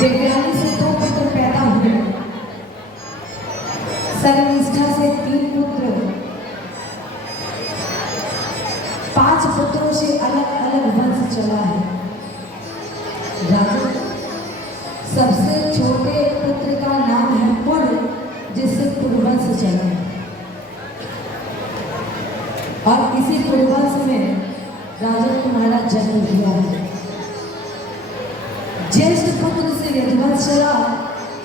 देवयानी से 2 पुत्र पैदा हुए, शर्मिष्ठा से 3 पुत्र, 5 पुत्रों से अलग अलग वंश चला है। राजा सबसे छोटे पुत्र का नाम है पुर, जिससे पुरवंश चला और इसी पुरवंश में राजा तुम्हारा जन्म हुआ है। ज्येष्ठ पुत्र से यदुवंश चला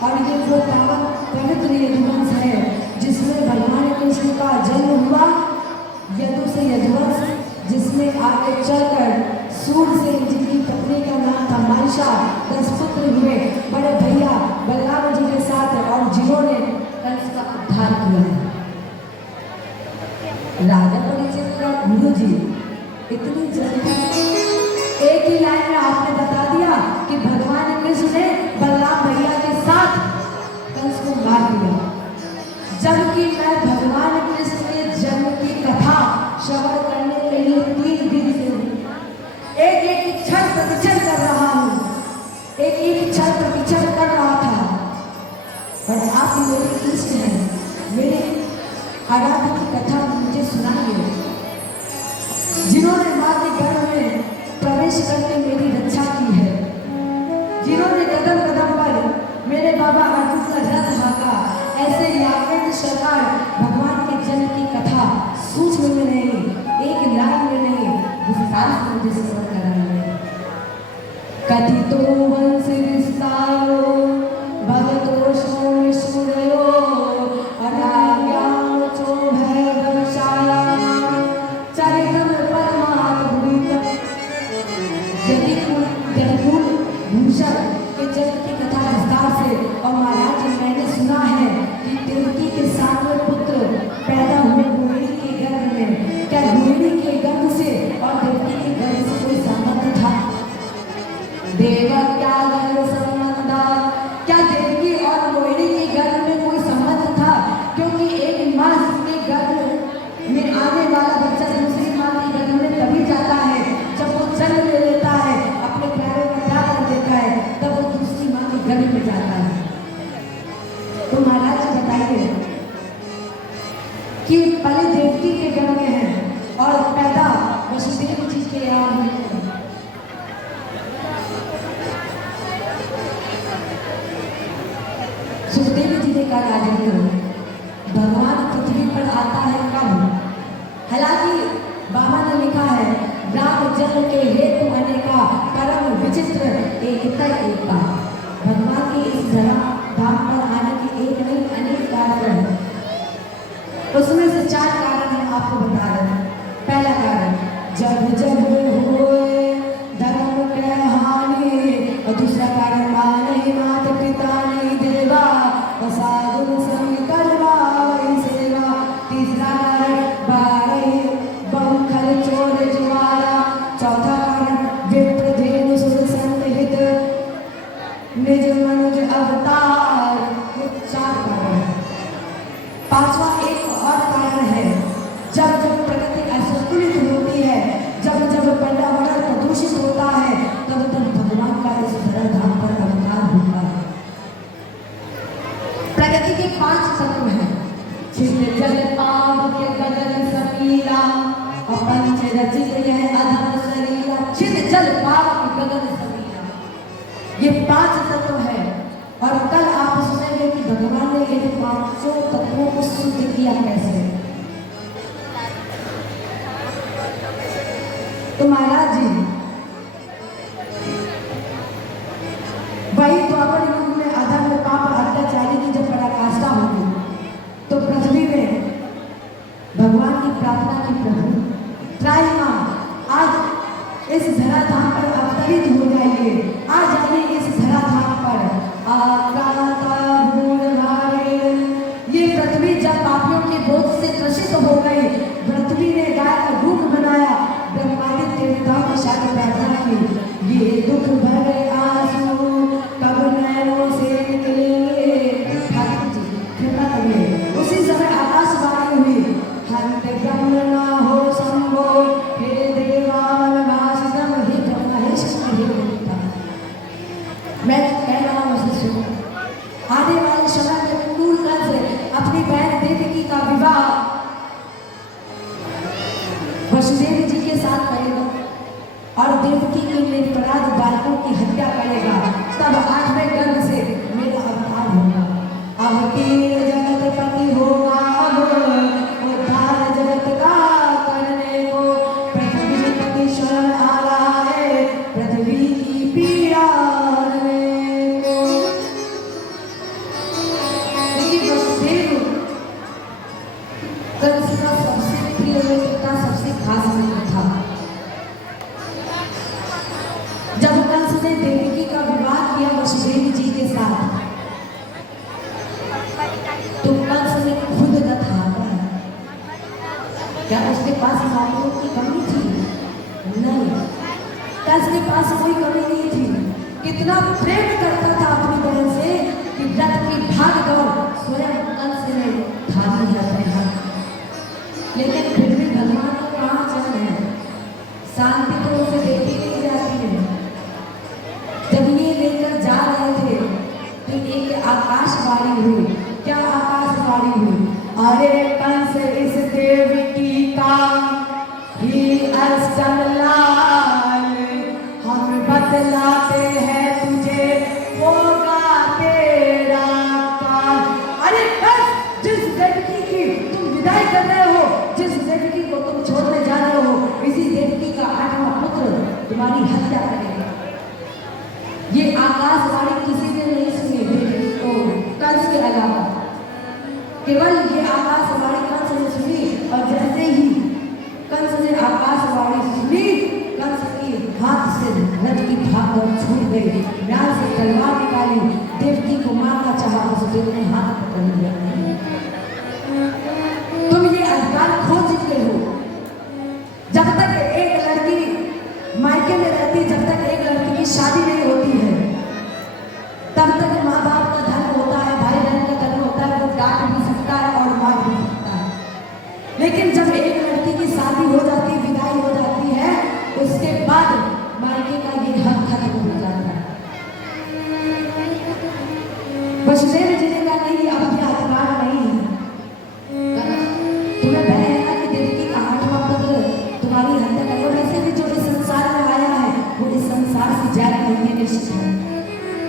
और ये वो पावन पवित्र यदुवंश है जिसमें भगवान कृष्ण का जन्म हुआ। यदु से यदुवंश, जिसमें आगे चलकर सूर्य से जिनकी पत्नी का नाम था मनसा, 10 पुत्र हुए बड़े भैया बलराम जी के साथ, और जिन्होंने कंस का उद्धार किया है। राजा परिचित का गुरु जी इतनी जल्दी एक ही लाइन में आपने बता दिया कि भगवान कृष्ण ने बलराम भैया के साथ कंस को मार दिया, जबकि मैं भगवान कृष्ण के जन्म की कथा श्रवण करने के लिए 3 दिन से एक क्षण प्रतीक्षण कर रहा हूँ, एक क्षण प्रतीक्षण कर रहा था। पर आप मेरे कृष्ण हैं, मेरे आराध्य की कथा मुझे सुनाइए, जिन्होंने माँ के गर्भ में प्रवेश करके मेरी रक्षा की है, जिन्होंने कदम कदम पर मेरे बाबा अर्जुन का रथ हाँका। ऐसे यादव सरकार भगवान के जन्म की कथा सूक्ष्म में नहीं, एक लाइन में नहीं, विस्तार से मुझे श्रवण कराइए। कथितो वंश विस्तारो भगतो सोमेश्वरो अनाज्ञां चो भयवशाया चरितम परमात्मभूतम्। यदि जगकुल भूषण के जन्म की कथा विस्तार से, और महाराज मैंने सुना है कि देवकी के 7वें पुत्र पैदा हुए गुहिणी के गर्भ में। क्या गुहिणी के गर्भ से और देवकी के गर्भ से कोई संबंध था? देवा क्या गर्भ संबंध? क्या देवकी और गुहिणी के गर्भ में कोई संबंध था? क्योंकि एक माँ के गर्भ में आने वाला बच्चा दूसरी माँ के गर्भ में तभी जाता है जब वो जन्म ले लेता है, अपने प्यारे को त्याग कर देता है, तब वो दूसरी माँ के गर्भ में जाता है। तो महाराज बताइए कि पहले देवकी के गर्भ में है और पैदा वसुदेव जी के यहाँ हुए। सुखदेव जी ने कहा राजेंद्र, भगवान पृथ्वी पर आता है कब? हालांकि बाबा ने लिखा है राम जन्म के हेतु होने का परम विचित्र एकता। भगवान के इस धरा धाम पर आने के एक नहीं अनेक कारण हैं, उसमें से 4 कारण हम आपको बता रहे हैं। पहला कारण, जब जब हुए धर्म के हानि, और दूसरा कारण माने मात पिता नहीं देवा, और साधु संग करवा वही सेवा। तीसरा कारण बारही बंखल चोर जुआरा। चौथा कारण विप्र धेनु सुर संत हित, निज मनुज अवतार। ये 4 कारण है। 5वां एक और कारण है, जब जब प्रकृति असंतुलित होती है, जब जब पर्यावरण प्रदूषित होता है, तब तब भगवान का इस धराधाम पर अवतार होता है। प्रकृति के 5 तत्व हैं, छिन्न जल पाव के गगन समीरा, और पंच रचित यह अधम शरीरा। छिन्न जल पाव के गगन समीरा, ये 5 तत्व है। और कल आप सुनेंगे कि भगवान ने ये 5 तत्वों को शुद्ध किया कैसे। तो महाराज जी, वही द्वापर युग में अधर्म पाप अत्याचारी की जब पराकाष्ठा होगी, तो पृथ्वी में भगवान की प्रार्थना की, प्रभु त्राहिमाम आज इस धराधाम पर अवतरित हो जाइए, आ जाइए इस धराधाम पर। ये पृथ्वी जब पापियों के बोझ से त्रसित हो गई, पृथ्वी ने गाय का रूप बनाया, ब्रह्मादि देवताओं के साथ प्रार्थना की, ये दुख भरे आंसू कब नैनों से निकलेंगे। ठाकुर जी कृपा करिए। उसी समय आकाशवाणी हुई, हंत ब्रह्म ना हो संभो, हे देवान भाषितम, हे ब्रह्मा हे शंकर हे देवता। मैं कह रहा हूँ आने वाले समय में क्रूर कंस अपनी बहन देवकी का विवाह वसुदेव जी के साथ करेगा और देवकी के निरपराध बालकों की हत्या करेगा। तब 8वें गर्भ से मेरा अवतार होगा। अवतीर्ण जगतपति होगा, उद्धार जगत का करने को। पृथ्वी पति शरण आ रहा है, पृथ्वी की पीड़ा हरने को। लेकिन वसुदेव कंस का सबसे प्रिय मित्र था, सबसे खास मित्र था। जब कंस ने देवकी का विवाह किया वसुदेव जी के साथ, तो कंस ने खुद न था। क्या उसके पास बालकों की कमी थी? नहीं, कंस के पास कोई कमी नहीं थी। कितना प्रेम करता था अपनी बहन से कि व्रत की भाग दौड़ स्वयं कंस ने थामी है अपने हाथ। लेकिन फिर भी भगवान को कहाँ चैन है, शांति तो उसे देखी नहीं जाती है। जब ये लेकर जा रहे थे तो एक आकाशवाणी हुई। क्या आकाशवाणी हुई? अरे कंस इस देवकी का ही अष्टम लाल, हम बतलाते हैं तुझे होगा तेरा काल। अरे कंस, जिस देवकी की तुम विदाई कर रहे हो, जिस देवकी को तुम छोड़ने जा रहे हो, इसी देवकी का 8वां पुत्र तुम्हारी हत्या करेगा। ये आकाशवाणी किसी ने नहीं सुनी तो कंस के अलावा, केवल ये आकाशवाणी कंस ने सुनी। और जैसे ही कंस ने आकाशवाणी सुनी, कंस की हाथ से रथ की भाग दौड़ छूट गई। म्यान से तलवार निकाली, देवकी को मारना चाहा, वसुदेव ने हाथ पकड़ लिया। तुम ये अधिकार खो चुके हो। जब तक एक लड़की मायके में रहती, जब तक एक लड़की की शादी नहीं होती है, तब तक माँ बाप का धर्म होता है, भाई बहन का धर्म होता है। वो डांट भी सकता है और मार भी सकता है। लेकिन जब एक लड़की की शादी हो जाती, विदाई हो जाती है, उसके बाद मायके का ये हक खत्म हो जाता है। वसुदेव जी ने कहा नहीं, अब ये अधिकार नहीं है। तुम्हें भय है ना कि देवकी का 8वां पुत्र तुम्हारी हत्या करेगा। वैसे भी जो इस संसार में आया है वो इस संसार से जाना नहीं निश्चित है।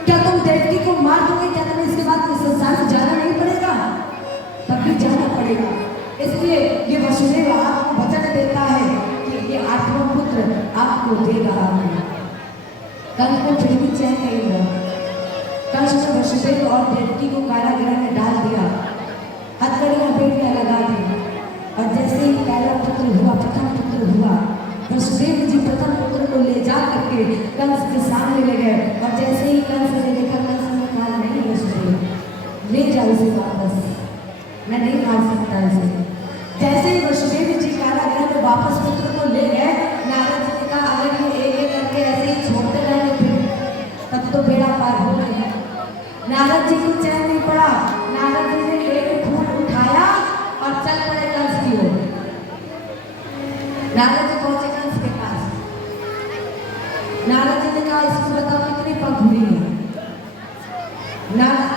क्या तुम देवकी को मार दोगे? क्या तुम्हें इसके बाद इस संसार से जाना नहीं पड़ेगा? तब भी जाना पड़ेगा। इसलिए ये वसुदेव आपको वचन देता है कि ये 8वां पुत्र आपको दे रहा है। कंस को फिर भी चैन नहीं हुआ। कंस ने वसुदेव और देवकी को कारागृह में डाल दिया, हथकड़ियां बेटियां लगा दी। और जैसे ही पहला पुत्र हुआ, प्रथम पुत्र हुआ, वसुदेव जी प्रथम पुत्र को ले जा करके कंस के सामने ले गए। और जैसे ही कंस ने देखा, कंस ने कहा नहीं वसुदेव, ले जाओ इसे वापस, मैं नहीं मार सकता इसे। जैसे ही वसुदेव जी कारागृह में वापस पुत्र को ले गए, नारद जी ने कहा अगर ये एक करके ऐसे ही छोड़ते रहेंगे फिर तब तो बेड़ा पार हो गया। नारद जी को चैन नहीं पड़ा। नारद जी ने एक फूल उठाया और चल पड़े कंस की ओर। नारद जी पहुंचे कंस के पास। नारद जी ने कहा इसको बताओ कितनी पंखुड़ी है।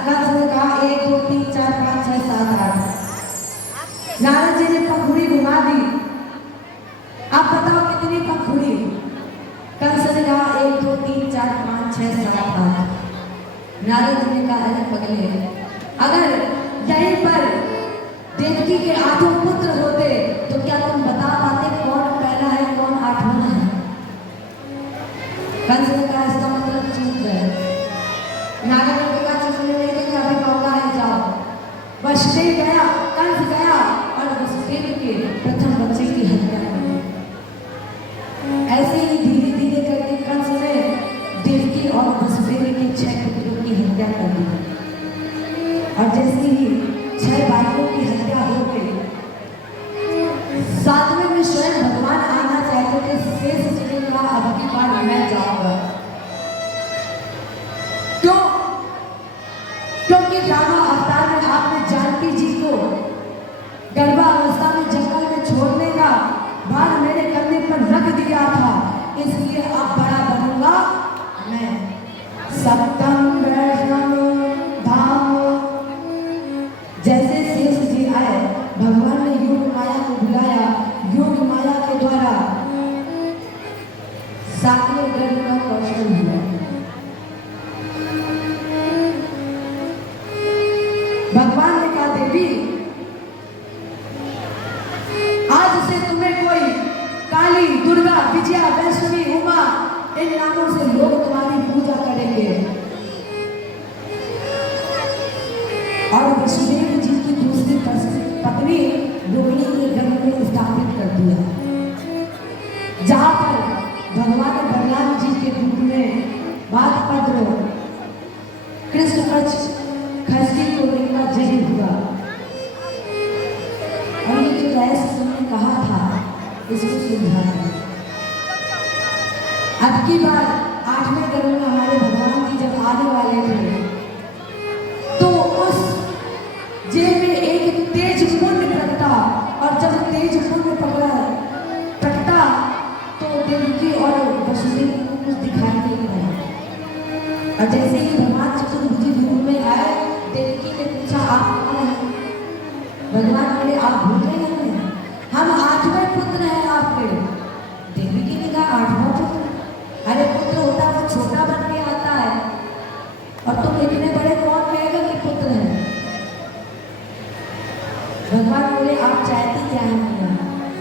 कंस ने कहा 1 2 3 4 5 6 7 8। नारद जी ने पंखुड़ी घुमा दी। आप बताओ कितनी पंखुड़ी? कंस ने कहा 1 2 3 4 5 6 7 8। नारद जी ने कहा अरे पगले, अगर यहीं पर देवकी के 8 पुत्र होते तो क्या तुम बता पाते कौन पहला है कौन 8वां है? कंस ने कहा इसका मतलब चूक गए। नारद जी का चूकने नहीं देंगे, अभी मौका है, जाओ। वसुदेव गया, कंस गया और वसुदेव के प्रथम बच्चे की हत्या कर दी। ऐसे ही धीरे धीरे करके कंस ने देवकी और वसुदेव के 6 पुत्रों की हत्या कर दी। और जैसे ही 6 बालकों की हत्या हो गई, 7वें में स्वयं भगवान आना चाहते थे। शेष जी ने कहा अब की बार मैं जाऊंगा। क्यों? क्योंकि रामा अवतार में आपने जानकी जी को गर्भावस्था में जंगल में छोड़ने का भार मेरे कंधे पर रख दिया था, इसलिए अब बड़ा बनूंगा मैं। सप्तम वैष्णव धाम भगवान ने कहा देवी आज से तुम्हें कोई काली, दुर्गा, विजया, वैष्णवी, उमा इन नामों से लोग तुम्हारी पूजा करेंगे। और वसुदेव जी की दूसरी पत्नी रोहिणी के घर में स्थापित कर दिया, जहां पर भगवान बलराम जी के रूप में बादपद्र कृष्ण पक्ष खसकी को उनका जन्म हुआ। और ये जो रहस्य तुमने कहा था इसको सुलझाना। अब की बार 8वें गर्भ में हमारे भगवान जी जब आने वाले थे तो उस जेल में एक तेज पुण्य प्रकटा, और जब तेज पुण्य प्रकटा तो देवकी और वसुदेव को कुछ दिखाई नहीं पड़ा। और जैसे ही भगवान चतुर्भुजी रूप में आए, देवकी ने पूछा आप कौन हैं? भगवान बोले आप भूल गए हैं, हम 8वें पुत्र हैं आपके। देवकी ने कहा 8वां पुत्र? अरे पुत्र होता है वो छोटा बन के आता है, और तुम इतने बड़े कौन कहेगा कि पुत्र है? भगवान बोले आप चाहते क्या है मैया?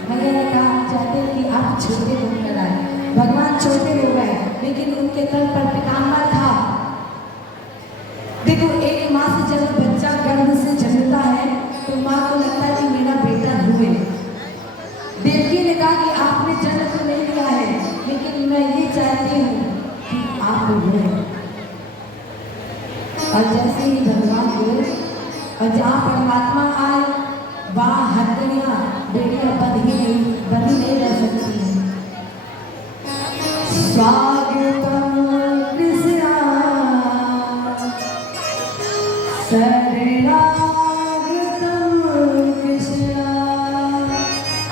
मैया ने कहा आप चाहते हैं कि आप छोटे बनकर आए। भगवान छोटे हो गए, लेकिन उनके तल पर पीताम्बर था। देखो एक माँ से जब बच्चा गर्भ से जन्मता है तो माँ को लगता है कि मेरा बेटा हुए। देवकी ने कहा कि आपने जन्म तो नहीं लिया है, लेकिन मैं ये चाहती हूँ कि आप हुए। और जैसे ही भगवान हुए और जहाँ परमात्मा आए वहाँ हड्डियाँ बेटियाँ बंधी नहीं रह सकती हैं। स्वागतम कृष्णा शरणागतम कृष्णा।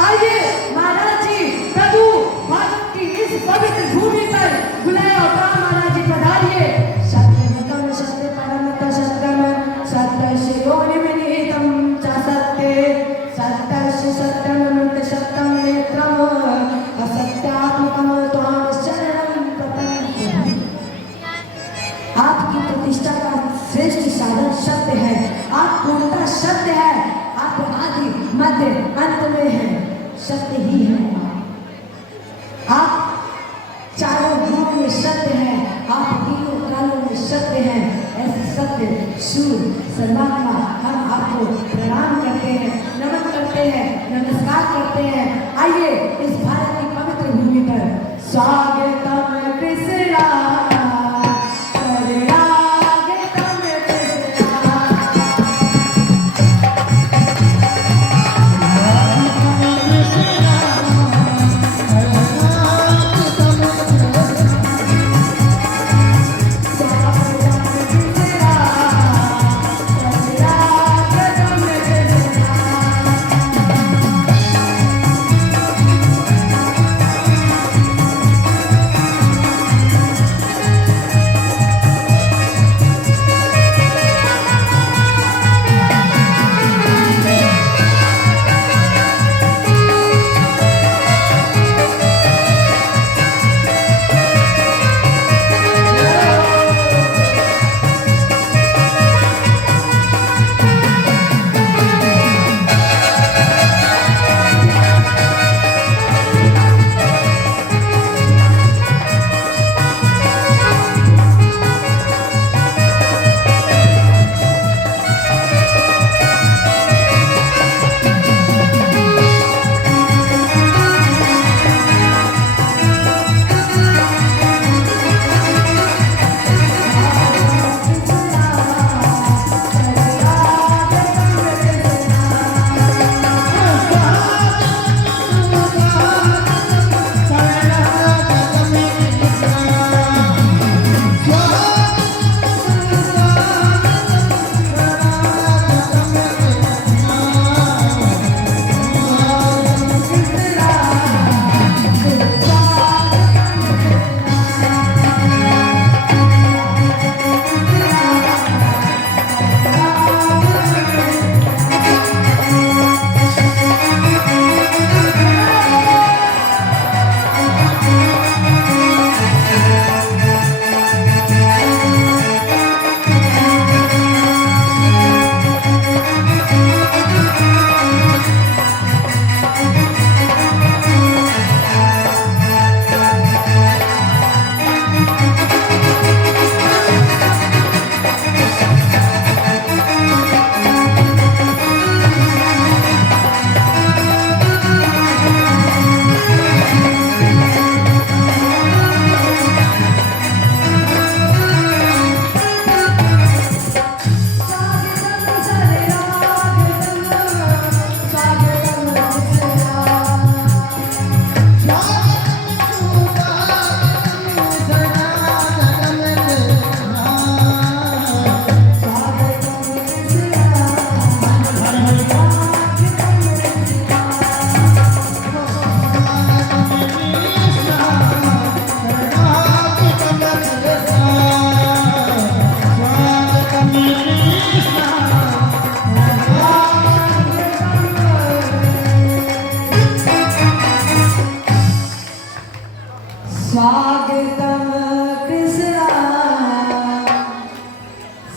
आइए महाराज जी, प्रभु भारत की इस पवित्र भूमि पर बुलाया होता महाराज जी पधारिए। सत्यवतम सत्य परमत सत्यम सत्य शिरोनिम निहितम च सत्ये सत्य सत्यमनंत सत्यम नेत्रम असत्यात्मकम त्वां शरणं प्रपद्ये। आपकी प्रतिष्ठा का श्रेष्ठ साधन सत्य है, आप पूर्णतः सत्य है, आप आदि मध्य अंत में है, सत्य ही है। आप चारों गुणों में सत्य है, आप तीनों कालों में सत्य है। ऐसे सत्य सूर सर्वात्मा हम आपको प्रणाम करते हैं, नमन करते हैं, नमस्कार करते हैं। आइए इस भारत की पवित्र भूमि पर स्वागतम कृष्णा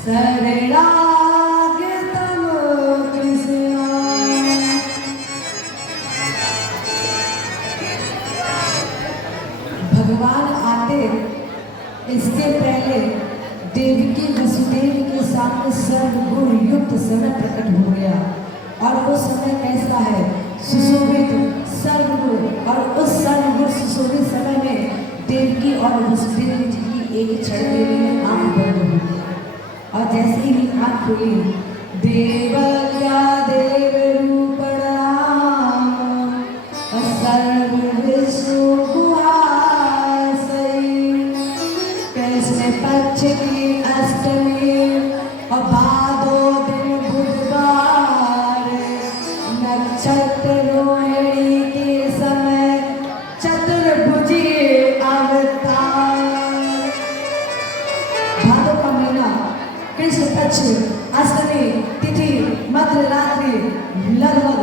शरणागतम कृष्ण। भगवान आते इसके पहले देवकी वसुदेव के सामने सर्वगुण युक्त समय प्रकट हो गया। और वो समय कैसा है? सुशोभित सर्वगुण। और उस सर्वगुण सुशोभित समय में देवकी और वसुदेव जी की एक क्षण के लिए आंख बंद हो गई। और जैसे ही आंख खुली, देवक्या देव रूपणाम सर्व विष्णु गुहासई। कृष्ण पक्ष की अष्टमी और भादो दिन बुधवार, नक्षत्र रोहिणी के समय चतुर्भुजी अवतार। भादो का महीना, कृष्ण पक्ष, अष्टमी तिथि, मध्य रात्रि, लगभग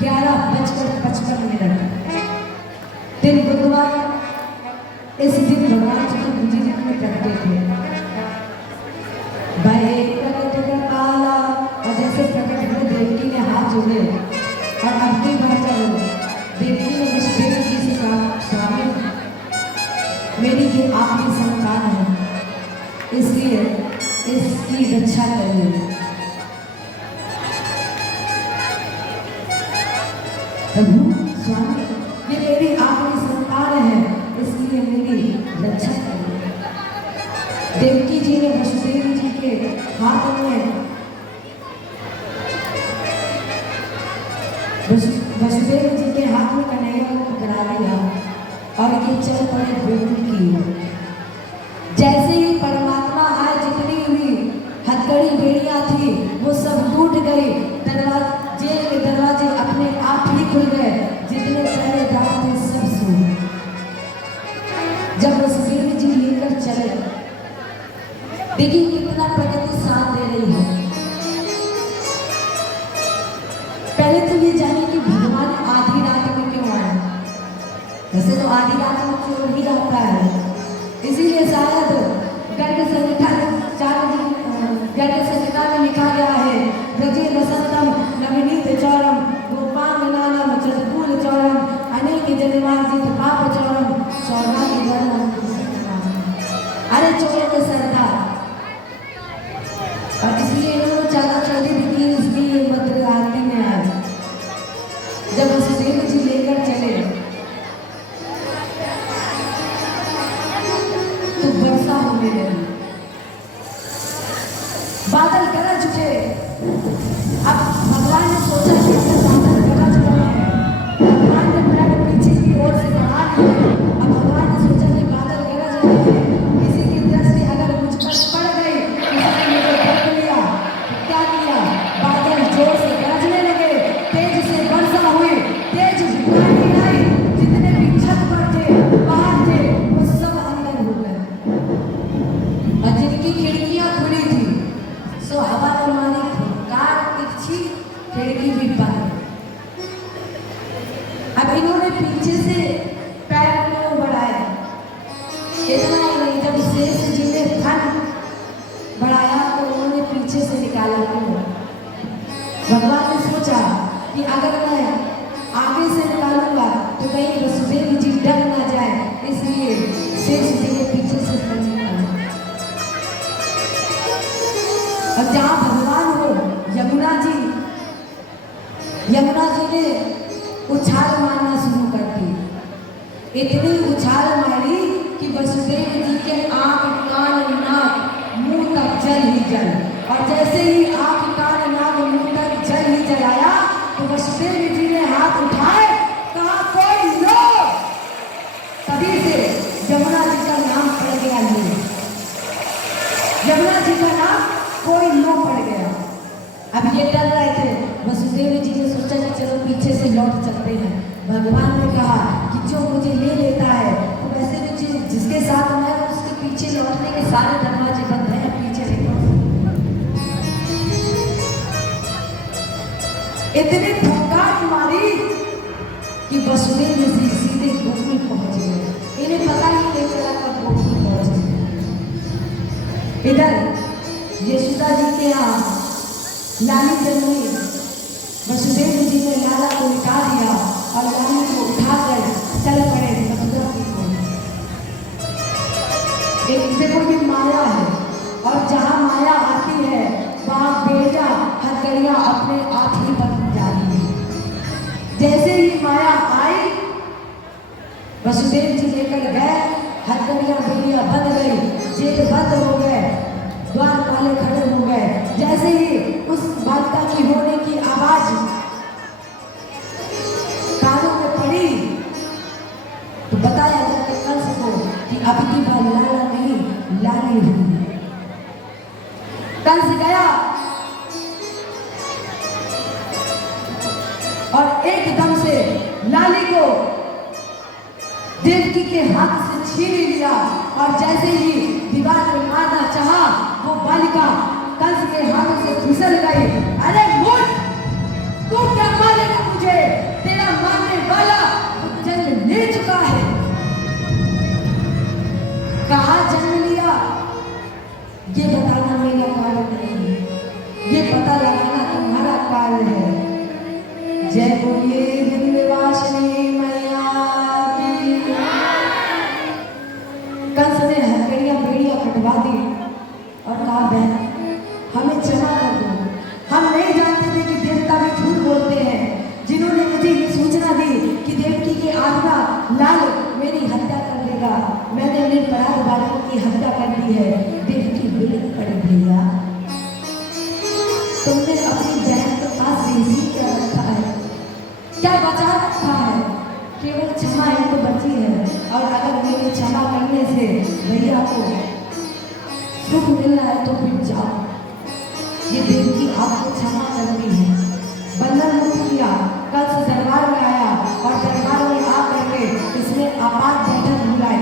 11:55 दिन बुधवार। इस दिन भगवान चतुर्भुजी में प्रकटे थे। भय प्रकट काला। और जैसे प्रकट हुए देवकी ने हाथ जोड़े और अब की बार जब देवकी ने वसुदेव जी से कहा, स्वामी मेरी ये आखिरी संतान है, इसलिए इसकी रक्षा करिए। प्रभु स्वामी ये मेरी आखिरी संतान है, इसलिए मेरी रक्षा करिए। देवकी जी ने वसुदेव जी के हाथ में वसुदेव जी के हाथ में कन्हैया को पकड़ा दिया और ये चल पड़े गोकुल की ओर। जैसे ही परमात्मा आए, जितनी भी हथकड़ी बेड़ियां थी वो सब टूट गई। जेल के दरवाजे अपने आप ही खुल गए। जितने पहले द्वार थे सब सो गए। जब वसुदेव जी लेकर चले, देखिए कितना प्रकृति साथ दे रही है। पहले तो ये जानिए कि भगवान आधी रात में क्यों आए। वैसे तो आधी रात में क्यों ही आता है, इसीलिए शायद गर्ग संहिता में लिखा गया है, ब्रजे वसंतम नवनीत चौरम गोपांगनानम चतुर्भुज चौरम अनेक जन्मार्जित पाप चौरम सौभाग्यवरम। अरे चोरों के सरदार। और इसलिए इन्होंने चाला चौधरी भी की, इसलिए मध्य आरती में आए। जब वसुदेव जी लेकर चले तो वर्षा होने लगी, बादल गरज उठे। अब भगवान ने सोचा कि बादल गरज रहे हैं, भगवान ने ब्लड पीछे की ओर से बढ़ा दिया। अब भगवान ने सोचा कि बादल गरज रहे हैं, किसी की दृष्टि अगर मुझ पर पड़ गई, किसी ने मुझे देख लिया, तो क्या किया? बादल जोर से गरजने लगे, तेज से वर्षा हुई, तेज आंधी आई। जितने भी छत पर थे, बाहर थे, वो सब अंदर हो गए। और जिनकी खिड़कियां खुली थी सो हवा तुम्हारी कार तिरछी खिड़की भी बंद। अब इन्होंने पीछे से पैर को बढ़ाया। इतना ही नहीं, जब शेष जी ने फन बढ़ाया तो उन्होंने पीछे से निकाला क्यों? भगवान ने सोचा कि अगर मैं आगे से निकालूंगा तो कहीं वसुदेव जी डर ना जाए, इसलिए शेष जी ने पीछे से फन निकाला। और जहां भगवान हो, यमुना जी ने उछाल मारना शुरू कर दी। इतनी उछाल मारी कि वसुदेव जी के आंख, कान, नाक, मुंह तक जल ही जल। और जैसे ही आंख, कान, नाक, मुंह तक जल ही जल आया तो वसुदेव जी ने हाथ उठाए, कहा कोई लो। तभी से यमुना जी का नाम पड़ गया। यमुना जी का नाम कोई लो पड़ गया। अब ये डर रहे थे। वसुदेव जी ने सोचा कि चलो पीछे से लौट चलते हैं। भगवान ने कहा कि जो मुझे ले लेता है तो वैसे मुझे जिसके साथ मैं उसके पीछे लौटने के सारे दरवाजे बंद हैं, पीछे नहीं लौट। इतनी फुफकार मारी कि वसुदेव जी सीधे गोकुल पहुंच गए। इन्हें पता ही नहीं चला कब गोकुल पहुंच गए। इधर यशोदा जी के यहाँ लाली जन्मी। वसुदेव जी ने लाला को उठा दिया और लाली को उठाकर चल पड़े मथुरापुरी को। एक देखो ये माया है, और जहाँ माया आती है वहाँ बेटा हथकड़ियाँ अपने आप ही बन जाती है। जैसे ही माया आई वसुदेव जी लेकर गए, हथकड़ियाँ बेड़ियाँ बंद गई, जेल बंद हो गए, द्वार वाले खड़े हो गए। जैसे ही उस बालिका की होने की आवाज कानों में पड़ी तो बताया जाके कंस को कि अब की बार लाला नहीं लाली हुई। कंस गया और एकदम से लाली को देवकी के हाथ से छीन लिया, और जैसे ही दीवार में मारना चाहा वो बालिका कंस के हाथों से फिसल गई। अरे मूर्ख, तू क्या मारेगा मुझे? तेरा मारने वाला जन्म ले चुका है। कहाँ जन्म लिया ये बताना मेरा कार्य नहीं है, ये पता लगाना तुम्हारा कार्य है। जय बोलिए विंध्यवासिनी मैया की। कंस ने हथकड़ियाँ बेड़ियाँ कटवा दी और कहा बहन हमें क्षमा कर दो, हम नहीं जानते थे कि देवता भी झूठ बोलते हैं। जिन्होंने मुझे ये सूचना दी कि देवकी की आत्मा लाल मेरी हत्या कर देगा, मैंने निर्पराध बालकों की हत्या कर दी है। देवकी बिलख पड़ी भैया, तुमने अपनी बहन के पास रेसी क्या रखा है, क्या बचा रखा है? केवल क्षमा ही तो बची है, और अगर मेरी क्षमा करने से भैया को सुख मिलना है तो फिर जाओ। ये देवकी आपको क्षमा करती है। बंधन मुक्त किया, कंस दरबार में आया और दरबार में आकर के इसने आपात बैठक बुलाई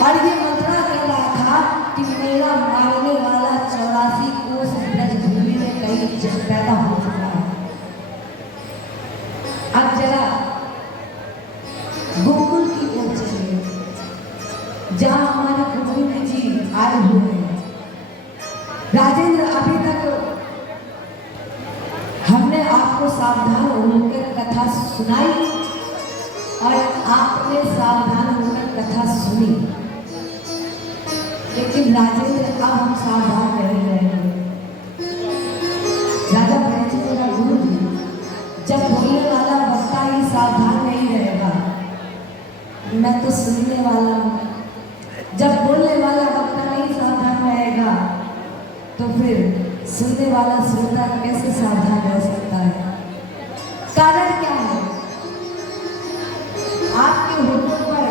और ये मंत्रणा कर रहा था कि मेरा मारने वाला 84 कोस ब्रजभूमि में कहीं पैदा हो चुका है। अब जरा गोकुल की ओर चलिए, जहाँ हमारे गोविंद जी आए हुए हैं। राजेंद्र, अभी तक हमने आपको सावधान होकर कथा सुनाई और आपने सावधान होकर कथा सुनी, लेकिन राजेंद्र अब हम सावधान नहीं रहेंगे। राजा भैंसी मेरा गुरु जी, जब बोलने वाला वक्ता ही सावधान नहीं रहेगा, मैं तो सुनने वाला हूँ। जब बोलने वाला वक्ता नहीं सावधान रहेगा तो फिर सुनने वाला श्रोता कैसे सावधान रह सकता है? कारण क्या है? आपके होठों पर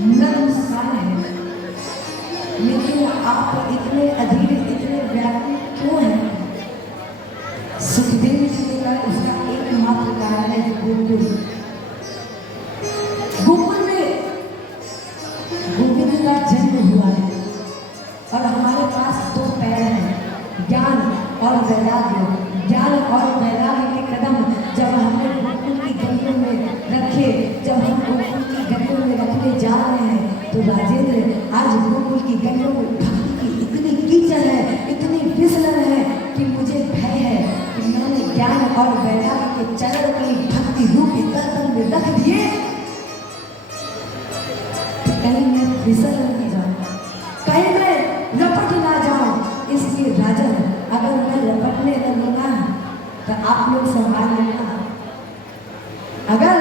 न मुस्कान है, लेकिन आप इतने अधीर, इतने व्याकुल क्यों हैं? सुखदेव जी ने कहा इसका एकमात्र कारण है गोकुल। गोकुल में गोविंद का जन्म हुआ है और हमारे पास 2 पैर हैं, ज्ञान और वैराग्य। ज्ञान और वैराग्य के कदम जब हमने गोकुल की गलियों में रखे, जब हम गोकुल की गलियों में रखने जा रहे हैं, तो राजेंद्र आज गोकुल की गलियों में भक्ति की इतनी कीचड़ है, इतनी फिसलन है कि मुझे भय है कि मैंने ज्ञान और वैराग्य के चरण की भक्ति रूपी दर्पण में रख दिए, कहीं मैं फिसल नहीं जाऊं, कहीं मैं लपट ना जाऊं। इसलिए राजन, अगर मैं लपटने लगूंगा तो आप लोग संभाल लेना। अगर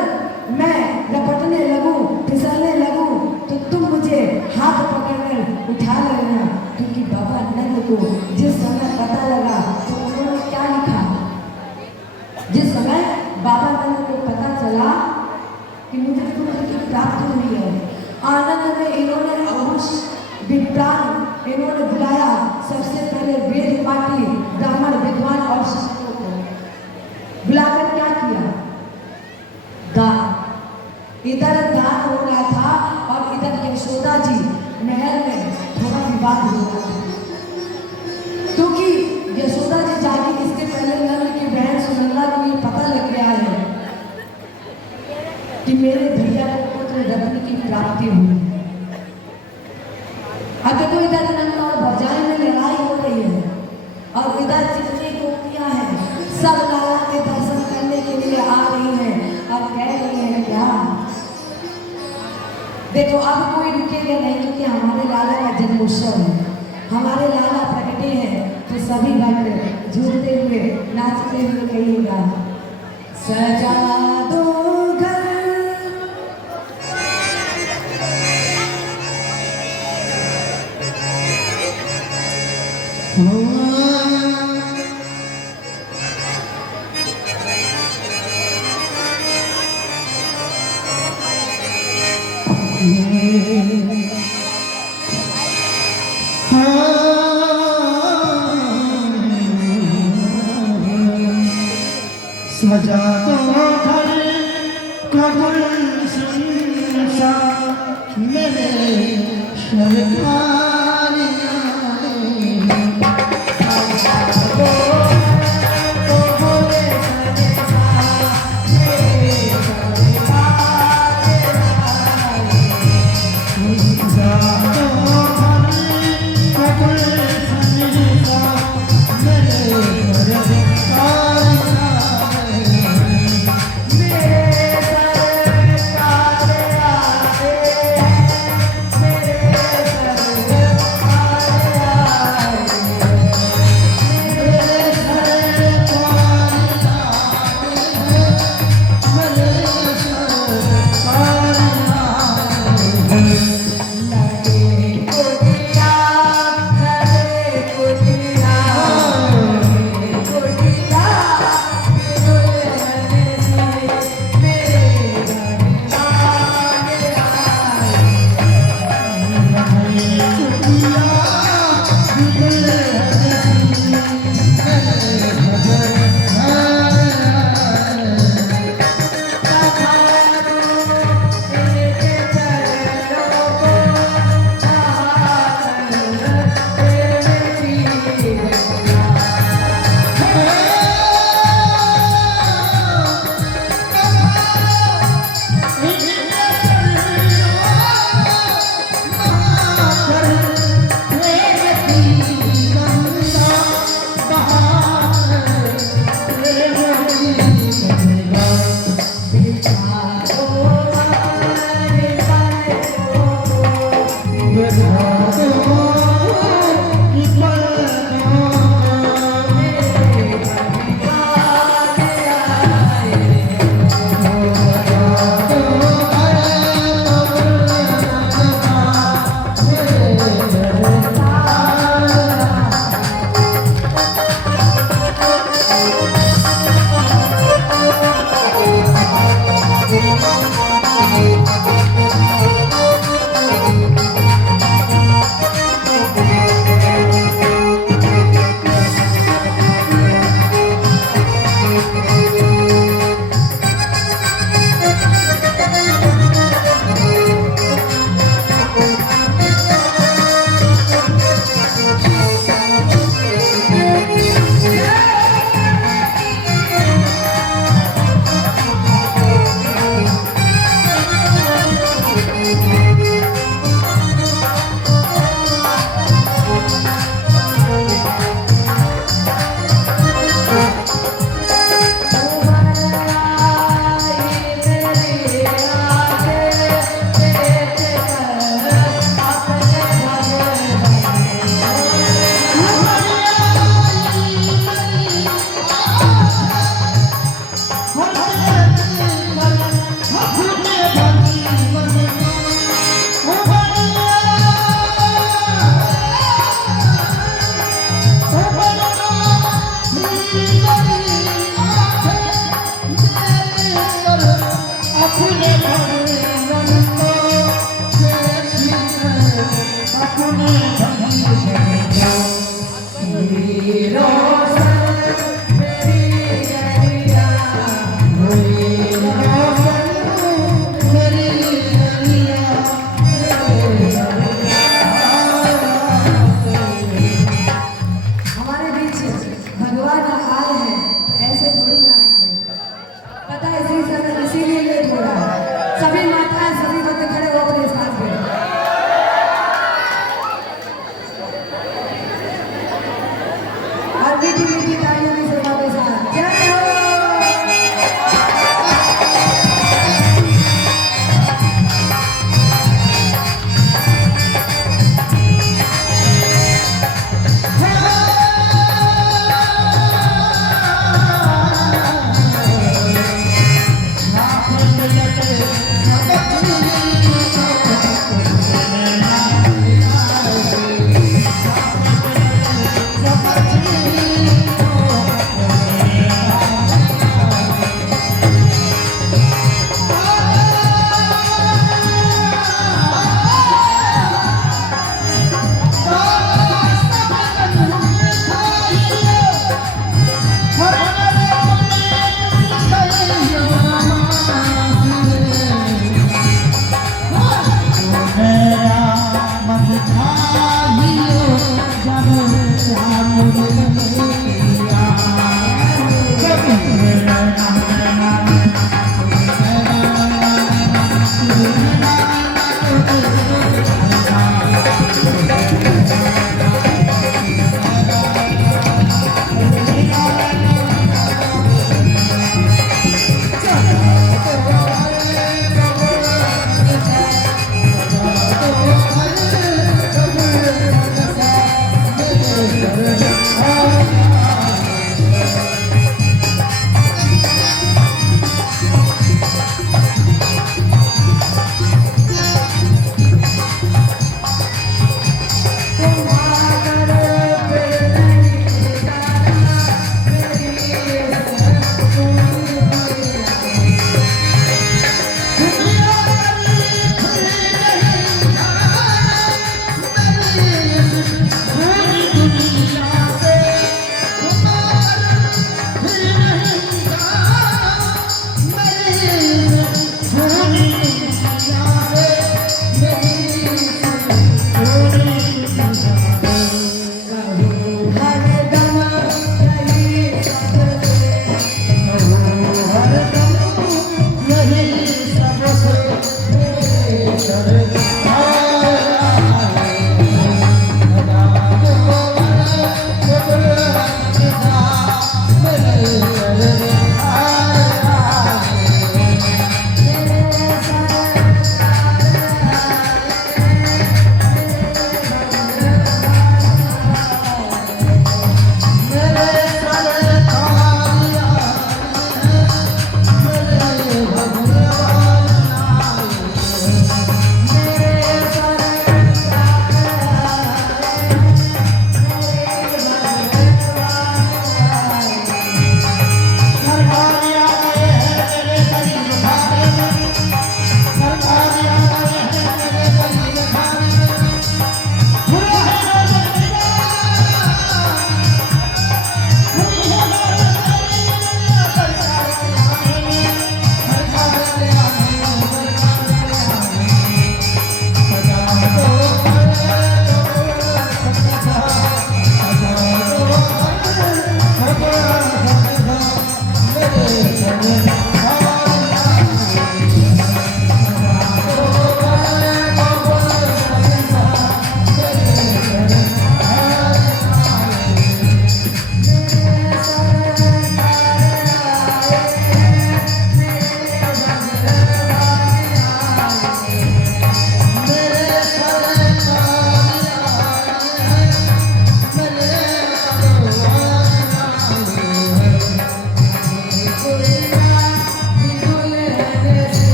मैं लपटने लगूं, फिसलने लगूं, तो तुम मुझे हाथ पकड़कर उठा लेना, क्योंकि बाबा नंद को जिस समय पता लगा तो उन्होंने क्या लिखा, जिस समय बाबा नंद को पता चला कि मुझे पुत्र की प्राप्ति हुई है, आनंद में इन्होंने अवुष विप्राण इन्होंने बुलाया। सबसे पहले वेद पाठी, ब्राह्मण, विद्वान और शिक्षकों को बुलाकर क्या किया? दान। इधर दान हो रहा था और इधर यशोदा जी महल में थोड़ा विवाद हो रहा था, क्योंकि यशोदा जी जागी इसके पहले नंद की बहन सुनंदा को ये पता लग गया है कि मेरे भैया को पुत्र रत्न की प्राप्ति हुई। अब देखो इधर नंगा और बजाए में लड़ाई हो रही है और इधर जितनी गोपियां हैं सब लाला के दर्शन करने के लिए आ रही हैं और कह रही हैं क्या देखो अब कोई रुकेगा नहीं क्योंकि हमारे लाला का जन्मोत्सव है, हमारे लाला प्रगटे हैं तो सभी भक्त झूमते हुए नाचते हुए कहिएगा सजा दो घर सजा तो घर का गुलशन सा मेरे सरकारिया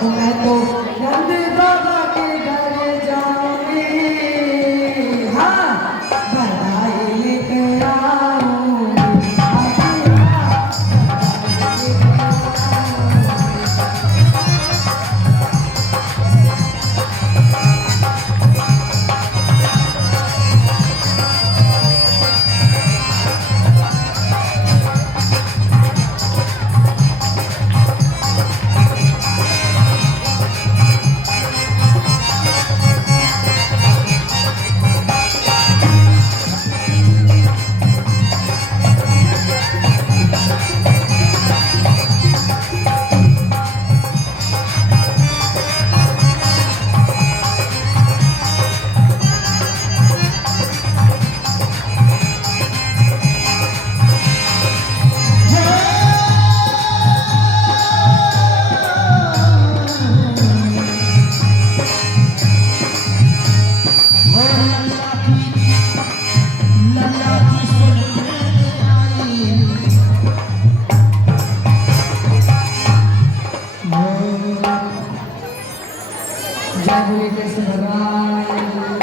तो मैं तो नंद बाबा के घर जाऊंगी, हाँ बधाई लेके आऊंगी। जय बोले कृष्ण भगवान।